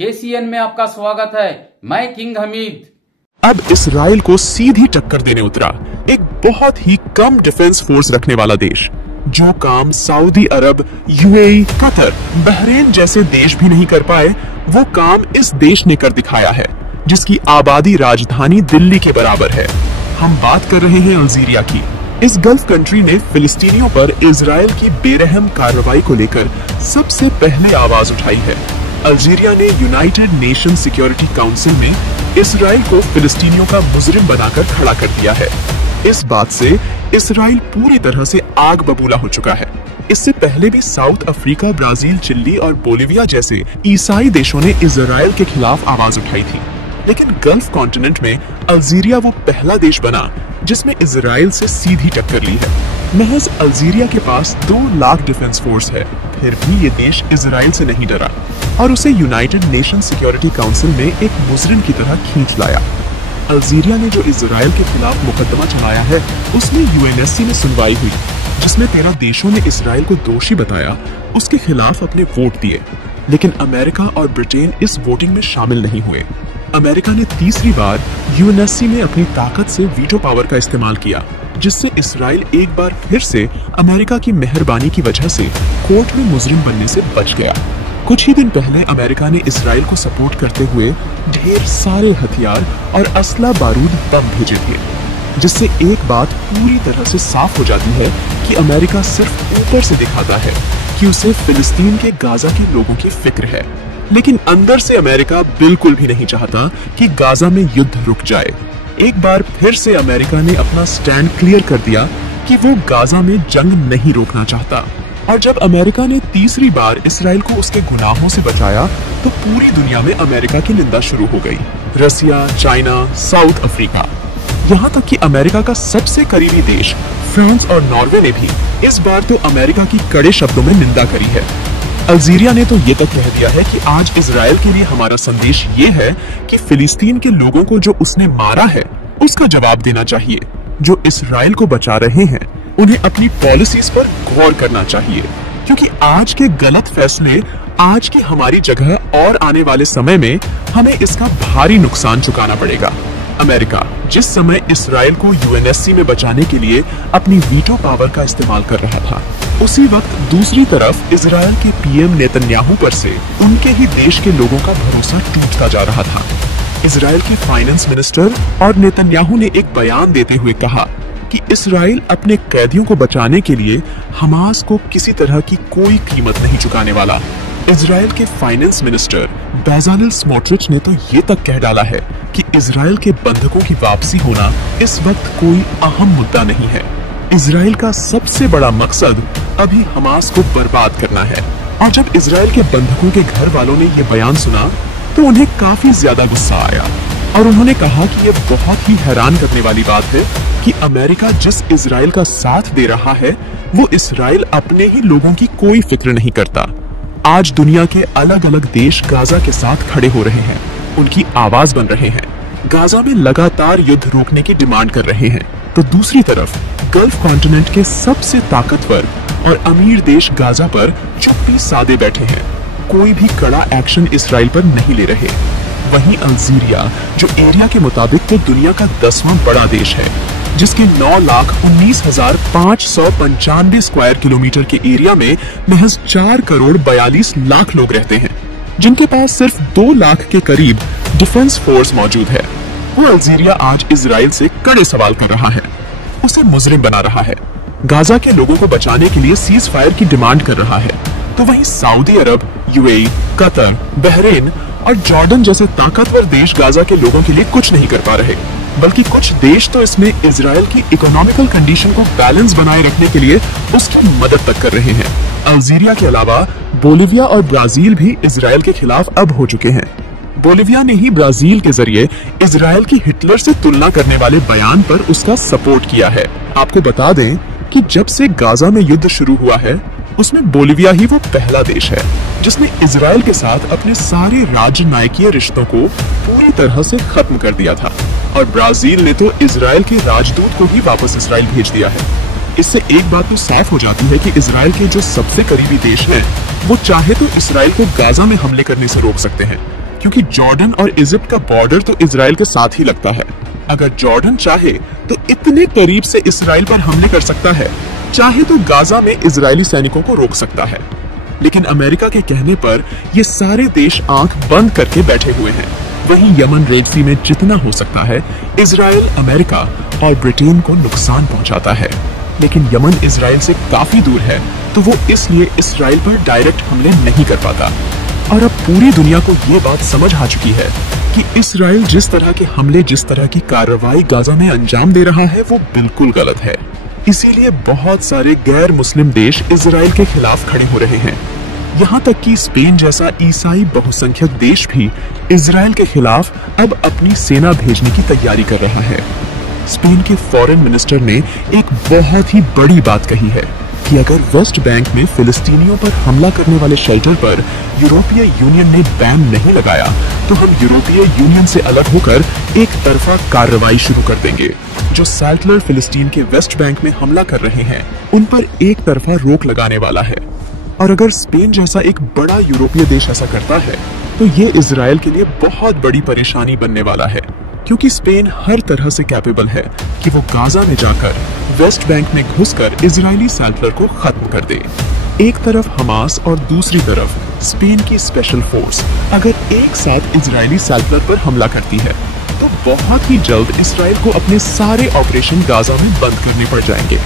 KCN में आपका स्वागत है। मैं किंग हमीद। अब इस्राइल को सीधी टक्कर देने उतरा एक बहुत ही कम डिफेंस फोर्स रखने वाला देश, जो काम सऊदी अरब, यूएई, कतर, बहरीन जैसे देश भी नहीं कर पाए, वो काम इस देश ने कर दिखाया है, जिसकी आबादी राजधानी दिल्ली के बराबर है। हम बात कर रहे हैं अल्जीरिया की। इस गल्फ कंट्री ने फिलिस्तीनियों पर इजराइल की बेरहम कार्रवाई को लेकर सबसे पहले आवाज उठाई है। अल्जीरिया ने यूनाइटेड नेशन सिक्योरिटी काउंसिल में इजराइल को फिलिस्तीनियों का मुजरिम बनाकर खड़ा कर दिया है। इस बात से इजराइल पूरी तरह से आग बबूला हो चुका है। इससे पहले भी साउथ अफ्रीका, ब्राजील, चिली और बोलिविया जैसे ईसाई देशों ने इजराइल के खिलाफ आवाज उठाई थी, लेकिन गल्फ कॉन्टिनेंट में अल्जीरिया वो पहला देश बना जिसमें इजराइल से सीधी टक्कर ली है। महज अल्जीरिया के पास 2 लाख डिफेंस फोर्स है, फिर भी ये देश इजराइल से नहीं डरा और उसे यूनाइटेड नेशन सिक्योरिटी काउंसिल में एक मुजरिम की तरह खींच लाया। अल्जीरिया ने जो इजराइल के खिलाफ मुकदमा चलाया है, उसमें यूएनएससी में सुनवाई हुई, जिसमें 13 देशों ने इजराइल को दोषी बताया, उसके खिलाफ अपने वोट दिए, लेकिन अमेरिका और ब्रिटेन इस वोटिंग में शामिल नहीं हुए। अमेरिका ने तीसरी बार यूएनएससी में अपनी ताकत से वीटो पावर का इस्तेमाल किया, जिससे इजराइल एक बार फिर से अमेरिका की मेहरबानी की वजह से कोर्ट में मुजरिम बनने से बच गया। कुछ ही दिन पहले अमेरिका ने इजराइल को सपोर्ट करते हुए ढेर सारे हथियार और असला बारूद बम भेजे थे, जिससे एक बात पूरी तरह से साफ हो जाती है कि अमेरिका सिर्फ ऊपर से दिखाता है कि उसे फिलिस्तीन के गाजा के लोगों की फिक्र है, लेकिन अंदर से अमेरिका बिल्कुल भी नहीं चाहता कि गाजा में युद्ध रुक जाए। एक बार फिर से अमेरिका ने अपना स्टैंड क्लियर कर दिया कि वो गाजा में जंग नहीं रोकना चाहता। और जब अमेरिका ने तीसरी बार इजराइल को उसके गुनाहों से बचाया, तो पूरी दुनिया में अमेरिका की निंदा शुरू हो गई। रसिया, चाइना, साउथ अफ्रीका, यहाँ तक कि अमेरिका का सबसे करीबी देश फ्रांस और नॉर्वे ने भी इस बार तो अमेरिका की कड़े शब्दों में निंदा करी है। अल्जीरिया ने तो ये तक कह दिया है कि आज इजराइल के लिए हमारा संदेश ये है कि फिलिस्तीन के लोगों को जो उसने मारा है, उसका जवाब देना चाहिए। जो इजराइल को बचा रहे हैं, उन्हें अपनी पॉलिसीज पर गौर करना चाहिए, क्योंकि आज के गलत फैसले आज की हमारी जगह और आने वाले समय में हमें इसका भारी नुकसान चुकाना पड़ेगा। अमेरिका जिस समय इजराइल को यूएनएससी में बचाने के लिए अपनी वीटो पावर का इस्तेमाल कर रहा था, उसी वक्त दूसरी तरफ इजराइल के पीएम नेतन्याहू पर से उनके ही देश के लोगों का भरोसा टूटता जा रहा था। इजराइल के फाइनेंस मिनिस्टर और नेतन्याहू ने एक बयान देते हुए कहा कि इजराइल अपने कैदियों को बचाने के लिए हमास को किसी तरह की कोई कीमत नहीं चुकाने वाला। इजराइल के फाइनेंस मिनिस्टर बेजालेल स्मोट्रिच ने तो ये तक कह डाला है कि इजराइल के बंधकों की वापसी होना इस वक्त कोई अहम मुद्दा नहीं है। इजराइल का सबसे बड़ा मकसद अभी हमास को बर्बाद करना है। और जब इजराइल के बंधकों के घर वालों ने ये बयान सुना, तो उन्हें काफी ज्यादा गुस्सा आया और उन्होंने कहा कि ये बहुत ही हैरान करने वाली बात है कि अमेरिका जिस इजराइल का साथ दे रहा है, वो इजराइल अपने ही लोगों की कोई फिक्र नहीं करता। आज दुनिया के अलग अलग देश गाजा के साथ खड़े हो रहे हैं, उनकी आवाज बन रहे हैं, गाजा में लगातार युद्ध रोकने की डिमांड कर रहे हैं, तो दूसरी तरफ गल्फ कॉन्टिनेंट के सबसे ताकतवर और अमीर देश गाजा पर चुप्पी साधे बैठे हैं, कोई भी कड़ा एक्शन इजराइल पर नहीं ले रहे। वहीं अल्जीरिया, जो एरिया के मुताबिक तो दुनिया का 10वां बड़ा देश है, जिसके 9,19,595 स्क्वायर किलोमीटर के एरिया में महज 4 करोड़ 42 लाख लोग रहते हैं, जिनके पास सिर्फ 2 लाख के करीब डिफेंस फोर्स मौजूद है, वो अल्जीरिया आज इजराइल से कड़े सवाल कर रहा है, उसे मुजरिम बना रहा है, गाजा के लोगों को बचाने के लिए सीज फायर की डिमांड कर रहा है। तो वहीं सऊदी अरब, यूएई, कतर, बहरीन और जॉर्डन जैसे ताकतवर देश गाजा के लोगों के लिए कुछ नहीं कर पा रहे, बल्कि कुछ देश तो इसमें इजराइल की इकोनॉमिकल कंडीशन को बैलेंस बनाए रखने के लिए उसकी मदद तक कर रहे हैं। अल्जीरिया के अलावा बोलिविया और ब्राजील भी इजराइल के खिलाफ अब हो चुके हैं। बोलिविया ने ही ब्राजील के जरिए इजराइल की हिटलर से तुलना करने वाले बयान पर उसका सपोर्ट किया है। आपको बता दें कि जब से गाजा में युद्ध शुरू हुआ है, उसमें बोलिविया ही वो पहला देश है जिसने इजराइल के साथ अपने सारे राजनयिकीय रिश्तों को पूरी तरह से खत्म कर दिया था, और ब्राजील ने तो इजराइल के राजदूत को ही वापस इजराइल भेज दिया है। इससे एक बात तो साफ हो जाती है कि इजराइल के जो सबसे करीबी देश हैं, वो चाहे तो इजराइल को गाजा में हमले करने से रोक सकते हैं, क्योंकि जॉर्डन और इजिप्ट का बॉर्डर तो इजराइल के साथ ही लगता है। अगर जॉर्डन चाहे तो इतने करीब से इजराइल पर हमले कर सकता है, चाहे तो गाजा में इजरायली सैनिकों को रोक सकता है। लेकिन अमेरिका के कहने पर ये सारे देश आंख बंद करके बैठे हुए हैं। वहीं यमन रेड सी में जितना हो सकता है इजराइल, अमेरिका और ब्रिटेन को नुकसान पहुंचाता है। लेकिन यमन इजराइल से काफी दूर है, तो वो इसलिए इजराइल पर डायरेक्ट हमले नहीं कर पाता। और अब पूरी दुनिया को ये बात समझ आ चुकी है कि इजराइल जिस तरह के हमले, जिस तरह की कार्रवाई गाजा में अंजाम दे रहा है, वो बिल्कुल गलत है। इसीलिए बहुत सारे गैर मुस्लिम देश इजराइल के खिलाफ खड़े हो रहे हैं। यहाँ तक कि स्पेन जैसा ईसाई बहुसंख्यक देश भी इजराइल के खिलाफ अब अपनी सेना भेजने की तैयारी कर रहा है। स्पेन के फॉरेन मिनिस्टर ने एक बहुत ही बड़ी बात कही है कि अगर वेस्ट बैंक में फिलिस्तीनियों पर हमला करने वाले शेल्टर पर यूरोपीय यूनियन ने बैन नहीं लगाया, तो हम यूरोपीय यूनियन से अलग होकर एक तरफा कार्रवाई शुरू कर देंगे। जो सैल्टलर फिलिस्तीन के वेस्ट बैंक में हमला कर रहे हैं, उन पर एक तरफा रोक लगाने वाला है। और अगर स्पेन जैसा एक बड़ा यूरोपीय देश ऐसा करता है, तो ये इजराइल के लिए बहुत बड़ी परेशानी बनने वाला है, क्योंकि स्पेन हर तरह से कैपेबल है कि वो गाजा में जाकर वेस्ट बैंक में घुसकर इजरायली सैल्टलर को खत्म कर दे। एक तरफ हमास और दूसरी तरफ स्पेन की स्पेशल फोर्स अगर एक साथ इजरायली सैल्टलर पर हमला करती है, तो बहुत ही जल्द इजराइल को अपने सारे ऑपरेशन गाजा में बंद करने पड़ जाएंगे।